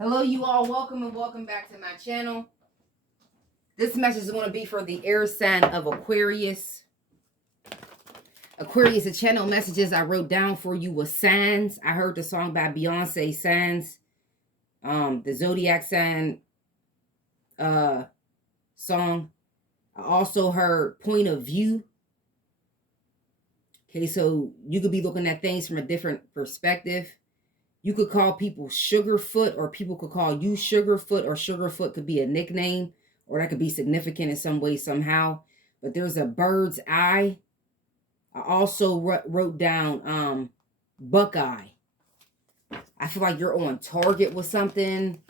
Hello, you all. Welcome and welcome back to my channel. This message is going to be for the air sign of Aquarius. Aquarius, the channel messages I wrote down for you was signs. I heard the song by Beyonce, Signs. The Zodiac sign song. I also heard point of view. Okay, so you could be looking at things from a different perspective. You could call people Sugarfoot, or people could call you Sugarfoot, or Sugarfoot could be a nickname, or that could be significant in some way, somehow. But there's a bird's eye. I also wrote down BuckEye. I feel like you're on target with something,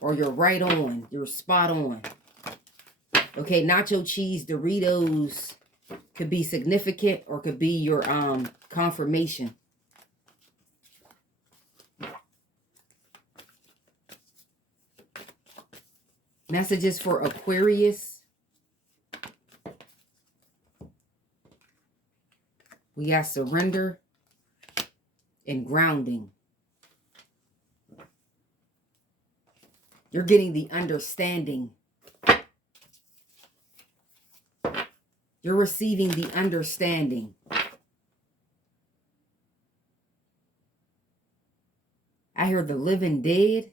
or you're right on. You're spot on. Okay, nacho cheese, Doritos could be significant, or could be your confirmation. Messages for Aquarius. We got surrender and grounding. You're getting the understanding. You're receiving the understanding. I hear the living dead.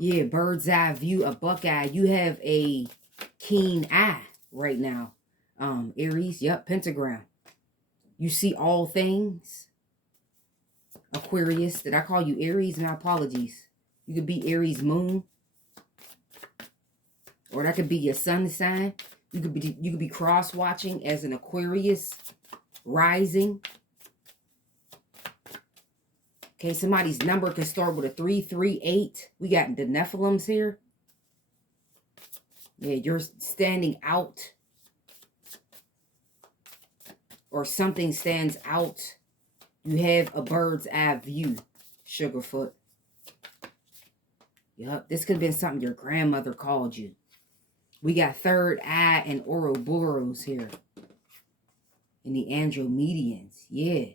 Yeah, bird's eye view, a buckeye. You have a keen eye right now. Aries, yep, pentagram. You see all things. Aquarius, did I call you Aries? My apologies. You could be Aries moon. Or that could be your sun sign. You could be cross-watching as an Aquarius rising. Okay, somebody's number can start with a 338. We got the Nephilims here. Yeah, you're standing out. Or something stands out. You have a bird's eye view, Sugarfoot. Yup, this could have been something your grandmother called you. We got third eye and Ouroboros here. And the Andromedians, yeah.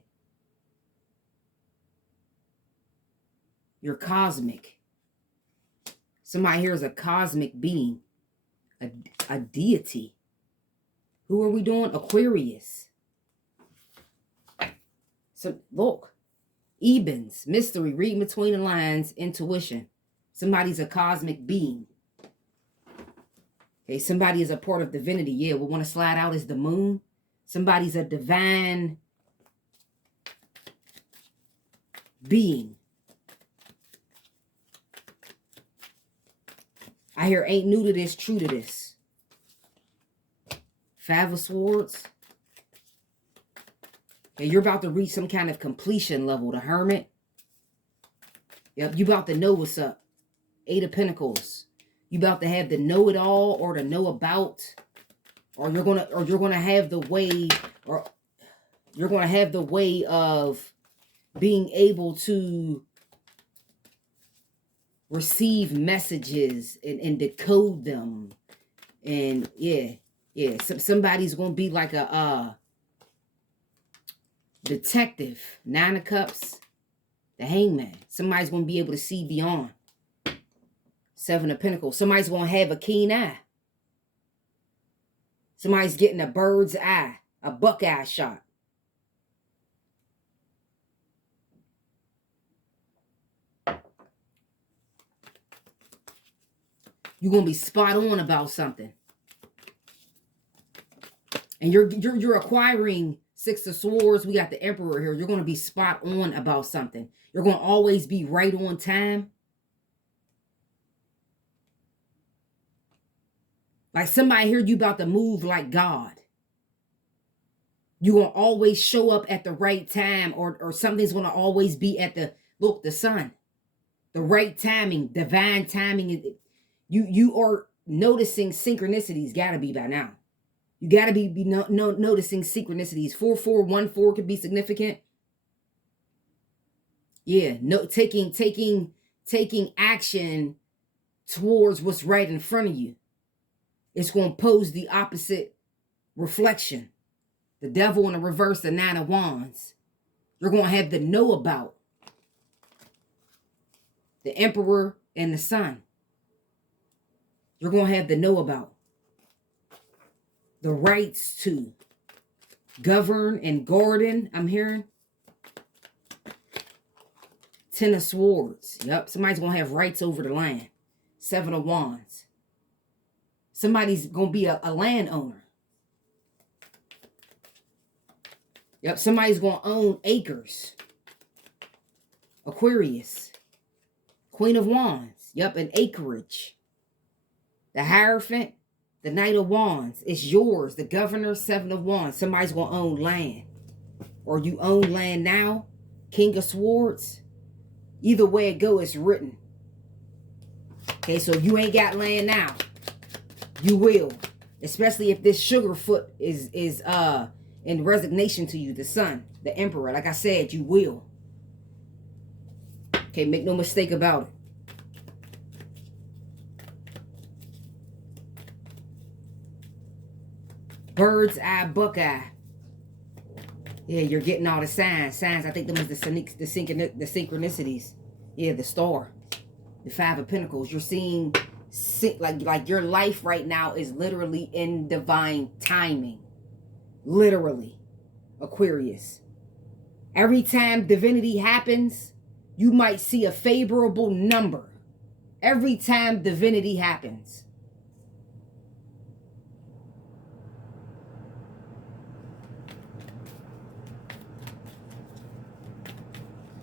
You're cosmic. Somebody here is a cosmic being. A deity. Who are we doing? Aquarius. So, look. Ebens. Mystery. Reading between the lines. Intuition. Somebody's a cosmic being. Okay, somebody is a part of divinity. Yeah, we want to slide out as the moon. Somebody's a divine being. I hear ain't new to this, true to this. Five of Swords. And you're about to reach some kind of completion level. The Hermit. Yep, you about to know what's up. Eight of Pentacles. You about to have the know-it-all, or the know about. Or you're gonna have the way, or you're gonna have the way of being able to receive messages and decode them. And yeah. Somebody's gonna be like a detective. Nine of Cups, the Hangman. Somebody's gonna be able to see beyond. Seven of Pentacles. Somebody's gonna have a keen eye. Somebody's getting a bird's eye, a buckeye shot. You're gonna be spot on about something. And you're acquiring Six of Swords. We got the Emperor here. You're gonna be spot on about something. You're gonna always be right on time. Like somebody here, you about to move like God. You're going to always show up at the right time, or something's going to always be at the, look, the sun. The right timing, divine timing. You are noticing synchronicities, got to be by now. You got to be noticing synchronicities. 4414 could be significant. Yeah, no, taking action towards what's right in front of you. It's going to pose the opposite reflection. The Devil in the reverse, the Nine of Wands. You're going to have the know about. The Emperor and the Sun. You're going to have the know about. The rights to govern and garden, I'm hearing. 10 of Swords. Yep, somebody's going to have rights over the land. 7 of Wands. Somebody's going to be a landowner. Yep, somebody's going to own acres. Aquarius. Queen of Wands. Yep, an acreage. The Hierophant. The Knight of Wands. It's yours. The Governor, 7 of Wands. Somebody's going to own land. Or you own land now. King of Swords. Either way it go, it's written. Okay, so you ain't got land now. You will. Especially if this Sugarfoot is in resignation to you, the Sun, the Emperor. Like I said, you will. Okay, make no mistake about it. Bird's eye, Buckeye. Yeah, you're getting all the signs. Signs, I think them is the synchronicities. Yeah, the star. The 5 of Pentacles. You're seeing, like your life right now is literally in divine timing. Literally. Aquarius. Every time divinity happens, you might see a favorable number. Every time divinity happens.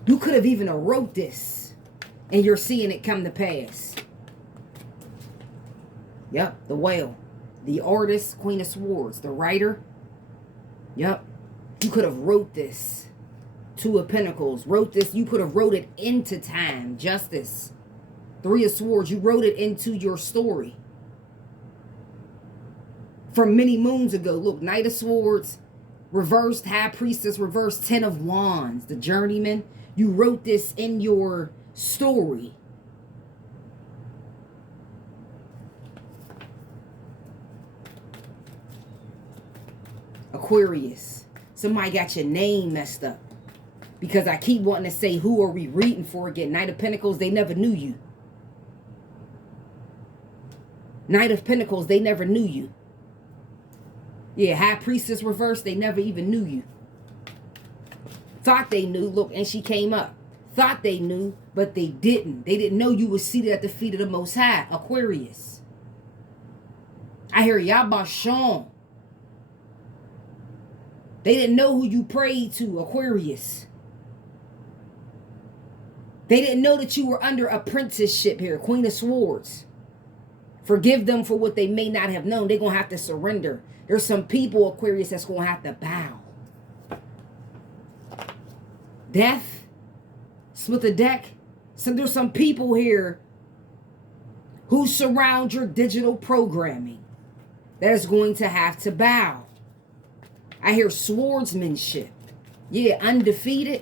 You could have even wrote this, and you're seeing it come to pass. Yep, the Whale. The artist, Queen of Swords. The writer. Yep. You could have wrote this. 2 of Pentacles. Wrote this. You could have wrote it into time. Justice. 3 of Swords. You wrote it into your story. From many moons ago. Look, Knight of Swords. Reversed High Priestess. Reversed 10 of Wands. The Journeyman. You wrote this in your story. Aquarius. Somebody got your name messed up. Because I keep wanting to say, who are we reading for again? Knight of Pentacles, they never knew you. Knight of Pentacles, they never knew you. Yeah, High Priestess reversed, they never even knew you. Thought they knew, look, and she came up. Thought they knew, but they didn't. They didn't know you were seated at the feet of the Most High. Aquarius. I hear Yabashon. They didn't know who you prayed to, Aquarius. They didn't know that you were under apprenticeship here, Queen of Swords. Forgive them for what they may not have known. They're going to have to surrender. There's some people, Aquarius, that's going to have to bow. Death. Split the deck. So there's some people here who surround your digital programming that is going to have to bow. I hear swordsmanship. Yeah, undefeated.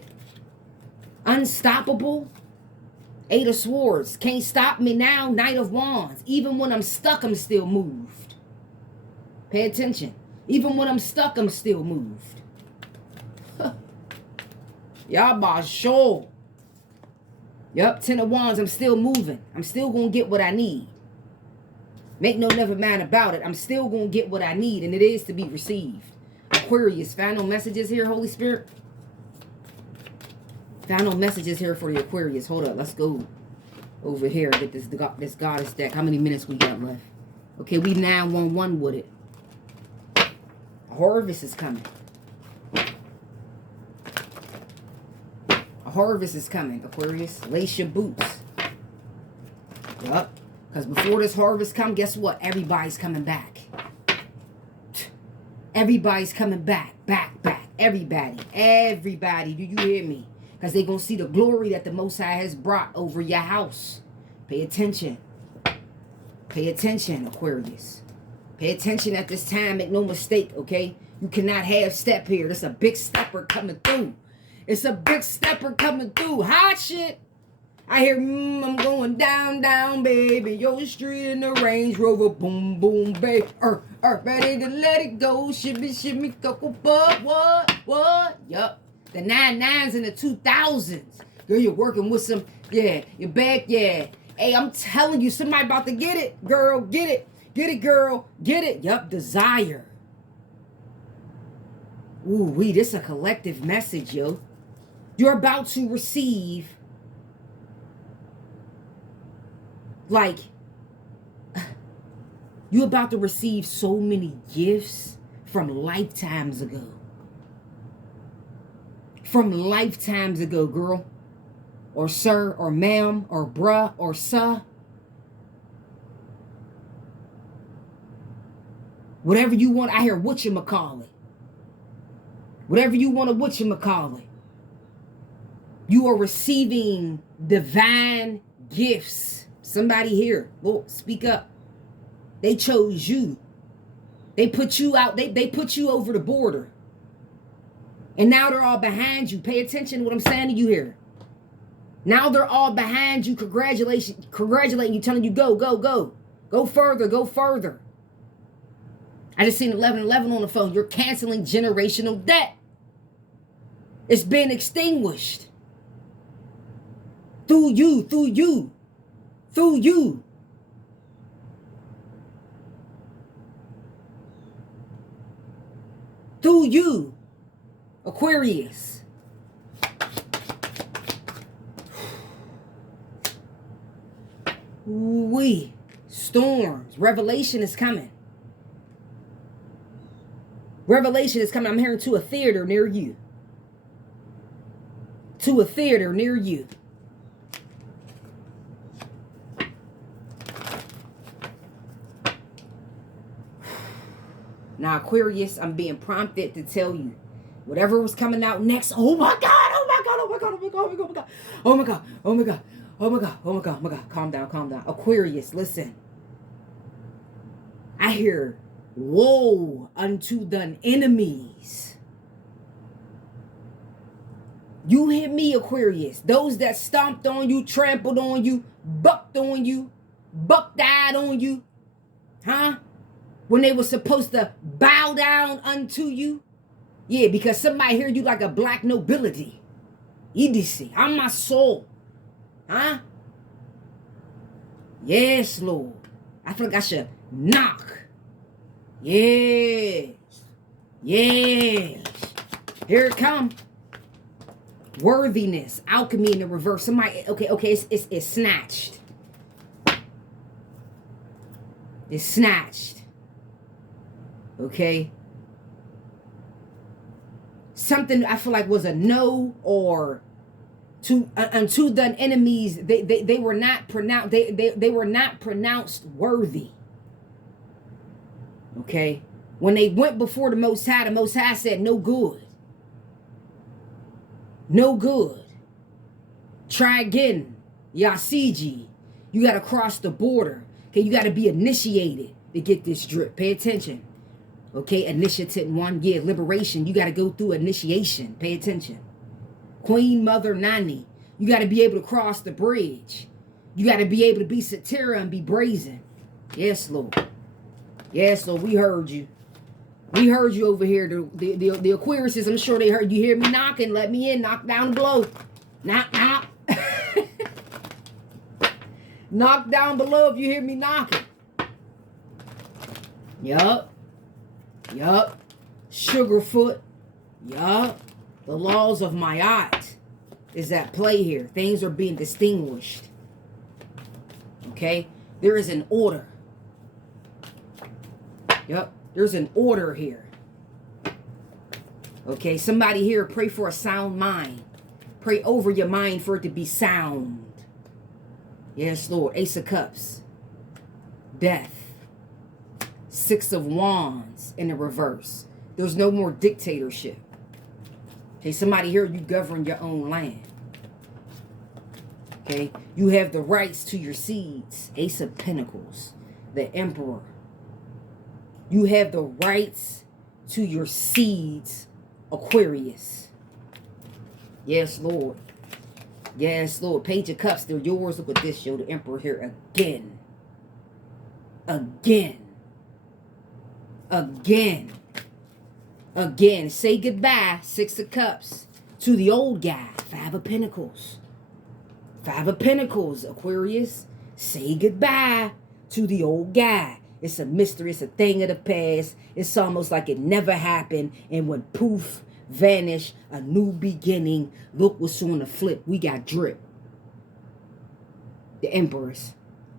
Unstoppable. 8 of Swords. Can't stop me now. Knight of Wands. Even when I'm stuck, I'm still moved. Pay attention. Even when I'm stuck, I'm still moved. Yabashol. Yup, 10 of Wands. I'm still moving. I'm still going to get what I need. Make no never mind about it. I'm still going to get what I need, and it is to be received. Aquarius, final messages here, Holy Spirit. Final messages here for the Aquarius. Hold up, let's go over here and get this goddess deck. How many minutes we got left? Okay, we 911 with it. A harvest is coming. A harvest is coming, Aquarius. Lace your boots. Yup. Because before this harvest comes, guess what? Everybody's coming back. Everybody's coming back. Back. Everybody. Do you hear me? Because they're going to see the glory that the Most High has brought over your house. Pay attention. Pay attention, Aquarius. Pay attention at this time. Make no mistake, okay? You cannot half step here. There's a big stepper coming through. It's a big stepper coming through. Hot shit. I hear, I'm going down, baby. Your street in the Range Rover. Boom, boom, baby. Ready to let it go. Shimmy, cocoa butt. What? Yup. The 99s and the 2000s. Girl, you're working with some, yeah, you're back, yeah. Hey, I'm telling you, somebody about to get it, girl. Get it. Get it, girl. Get it. Yup, desire. Ooh, this a collective message, yo. You're about to receive, like, you're about to receive so many gifts from lifetimes ago. From lifetimes ago, girl. Or sir, or ma'am, or bruh, or suh. Whatever you want, I hear whatchamacallit. Whatever you want to whatchamacallit. You are receiving divine gifts. Somebody here, Lord, speak up. They chose you. They put you out. They put you over the border. And now they're all behind you. Pay attention to what I'm saying to you here. Now they're all behind you, congratulating you, telling you, go, go, go. Go further, go further. I just seen 1111 on the phone. You're canceling generational debt. It's been extinguished. Through you, through you, through you. Through you, Aquarius. Ooh-wee. Storms. Revelation is coming. Revelation is coming. I'm hearing to a theater near you. To a theater near you. Now, Aquarius, I'm being prompted to tell you whatever was coming out next. Oh my God, oh my God, oh my God, oh my God, oh my God, oh my God, oh my God, oh my God, oh my God, oh my God. Calm down, calm down. Aquarius, listen. I hear, woe unto thine enemies. You hear me, Aquarius. Those that stomped on you, trampled on you, bucked on you, buck-eyed on you. Huh? When they were supposed to bow down unto you. Yeah, because somebody heard you like a black nobility. EDC, I'm my soul. Huh? Yes, Lord. I feel like I should knock. Yes. Yes. Here it come. Worthiness. Alchemy in the reverse. Somebody, okay, it's snatched. It's snatched. Okay? Something I feel like was a no, or unto thine enemies, they were not pronounced, they were not pronounced worthy. Okay? When they went before the Most High said, no good. No good. Try again. Yasiji. You got to cross the border. Okay, you got to be initiated to get this drip. Pay attention. Okay, initiative 1, yeah, liberation. You got to go through initiation. Pay attention. Queen Mother Nani. You got to be able to cross the bridge. You got to be able to be satira and be brazen. Yes, Lord. Yes, Lord, we heard you. We heard you over here. The Aquariuses, I'm sure they heard you. Hear me knocking. Let me in. Knock down the blow. Knock, knock. Knock down below if you hear me knocking. Yup. Yup. Sugarfoot. Yup. The laws of mite is at play here. Things are being distinguished. Okay? There is an order. Yup. There's an order here. Okay? Somebody here, pray for a sound mind. Pray over your mind for it to be sound. Yes, Lord. Ace of Cups. Death. 6 of Wands in the reverse. There's no more dictatorship. Okay, somebody here, you govern your own land. Okay, you have the rights to your seeds. Ace of Pentacles. The Emperor. You have the rights to your seeds, Aquarius. Yes, Lord. Yes, Lord. Page of Cups, they're yours. Look at this, yo. The Emperor here again. Again. Again. Again. Say goodbye. 6 of Cups. to the old guy. Five of Pentacles. Five of Pentacles, Aquarius. Say goodbye to the old guy. It's a mystery. It's a thing of the past. It's almost like it never happened. And when poof, vanish, a new beginning. Look what's on the flip. We got drip. The Empress.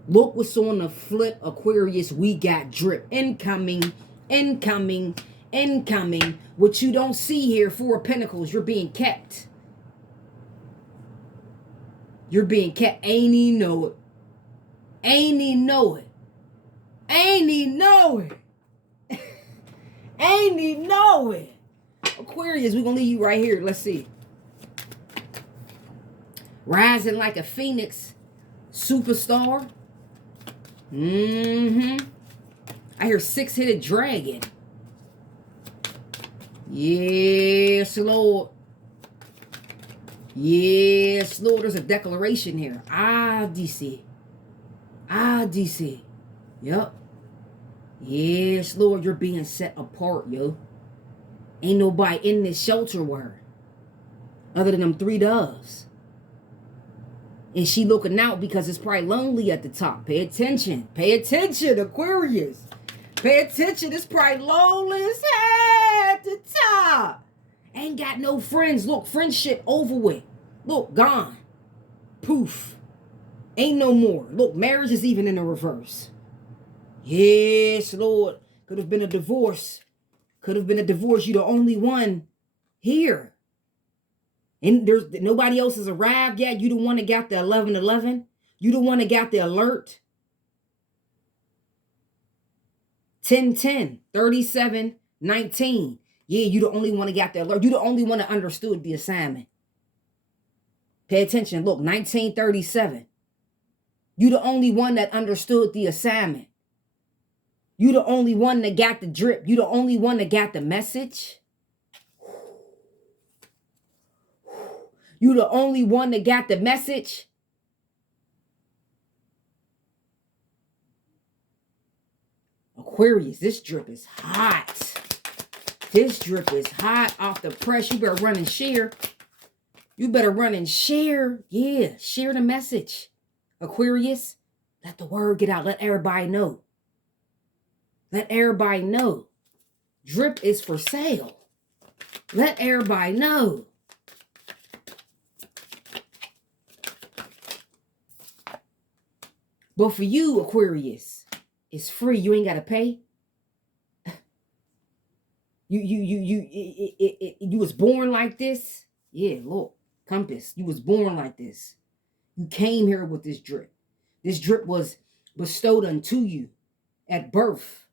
Look what's on the flip, Aquarius. We got drip. Incoming, incoming, incoming. What you don't see here, Four of Pentacles, you're being kept. You're being kept. Ain't he know it? Ain't he know it? Ain't he know it? Ain't he know it? Aquarius, we're going to leave you right here. Let's see. Rising like a phoenix. Superstar. I hear six-headed dragon. Yes, Lord. Yes, Lord. There's a declaration here. DC. DC. Yep. Yes, Lord. You're being set apart, yo. Ain't nobody in this shelter with her. Other than them three doves. And she looking out because it's probably lonely at the top. Pay attention. Pay attention, Aquarius. Pay attention. It's probably lonely as hell at the top. Ain't got no friends. Look, friendship over with. Look, gone. Poof. Ain't no more. Look, marriage is even in the reverse. Yes, Lord. Could have been a divorce. Could have been a divorce. You're the only one here. And there's nobody else has arrived yet. You the one that got the 1111. You the one that got the alert. 1010, 37, 19. Yeah, you the only one that got the alert. You the only one that understood the assignment. Pay attention. Look, 1937. You the only one that understood the assignment. You the only one that got the drip. You the only one that got the message. You the only one that got the message. Aquarius, this drip is hot. This drip is hot off the press. You better run and share. You better run and share. Yeah, share the message. Aquarius, let the word get out. Let everybody know. Let everybody know. Drip is for sale. Let everybody know. But for you, Aquarius, it's free. You ain't got to pay. You was born like this. Yeah, look, compass. You was born like this. You came here with this drip. This drip was bestowed unto you at birth,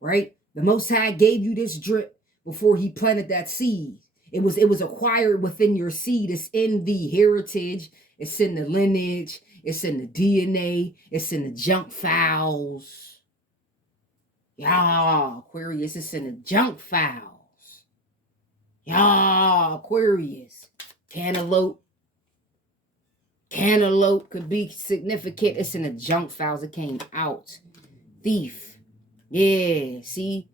right? The Most High gave you this drip before he planted that seed. It was acquired within your seed. It's in the heritage. It's in the lineage. It's in the DNA. It's in the junk files. Y'all, Aquarius, it's in the junk files. Y'all, Aquarius. Cantaloupe. Cantaloupe could be significant. It's in the junk files. It came out. Thief. Yeah, see,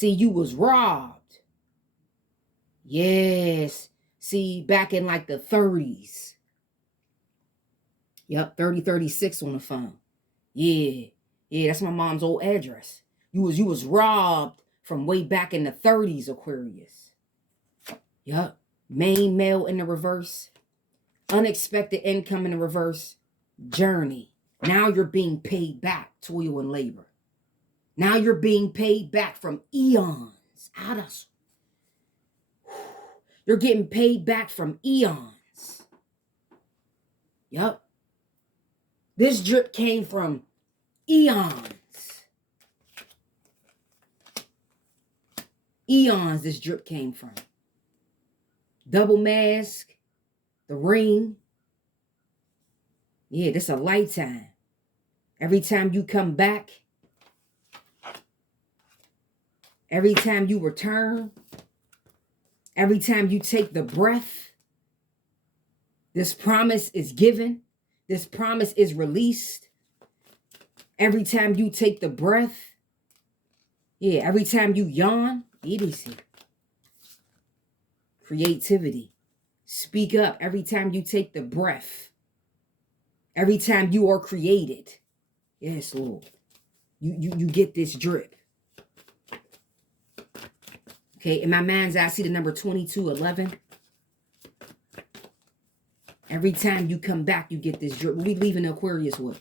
you was robbed. Yes. See, back in like the 30s. Yep, 3036 on the phone. Yeah, that's my mom's old address. You was robbed from way back in the 30s, Aquarius. Yep, main male in the reverse. Unexpected income in the reverse. Journey. Now you're being paid back, toil and labor. Now you're being paid back from eons. You're getting paid back from eons. Yep. This drip came from eons. Eons this drip came from. Double mask. The ring. Yeah, this a lifetime. Every time you come back. Every time you return. Every time you take the breath. This promise is given. This promise is released. Every time you take the breath. Yeah, every time you yawn. EDC. Creativity. Speak up every time you take the breath. Every time you are created. Yes, Lord. You get this drip. Okay, in my mind's eye, I see the number 2211. Every time you come back, you get this drip. What we leaving the Aquarius with?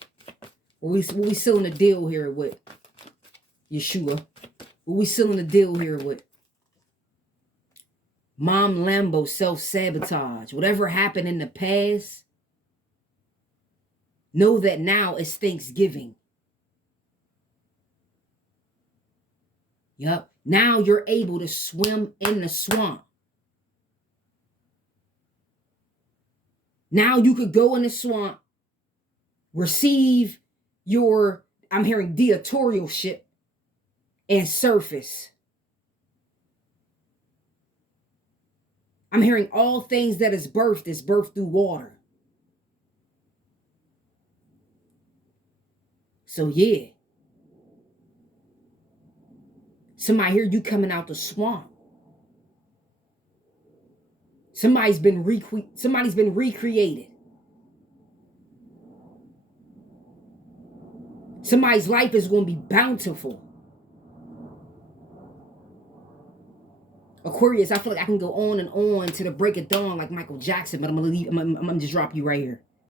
What we sealing the deal here with? Yeshua. What we sealing the deal here with? Mom Lambo, self-sabotage. Whatever happened in the past, know that now is Thanksgiving. Yup. Now you're able to swim in the swamp. Now you could go in the swamp, receive your, I'm hearing dictatorship, and surface. I'm hearing all things that is birthed through water. So yeah. Somebody hear you coming out the swamp. Somebody's been recreated. Somebody's life is going to be bountiful. Aquarius, I feel like I can go on and on to the break of dawn like Michael Jackson, but I'm gonna just drop you right here.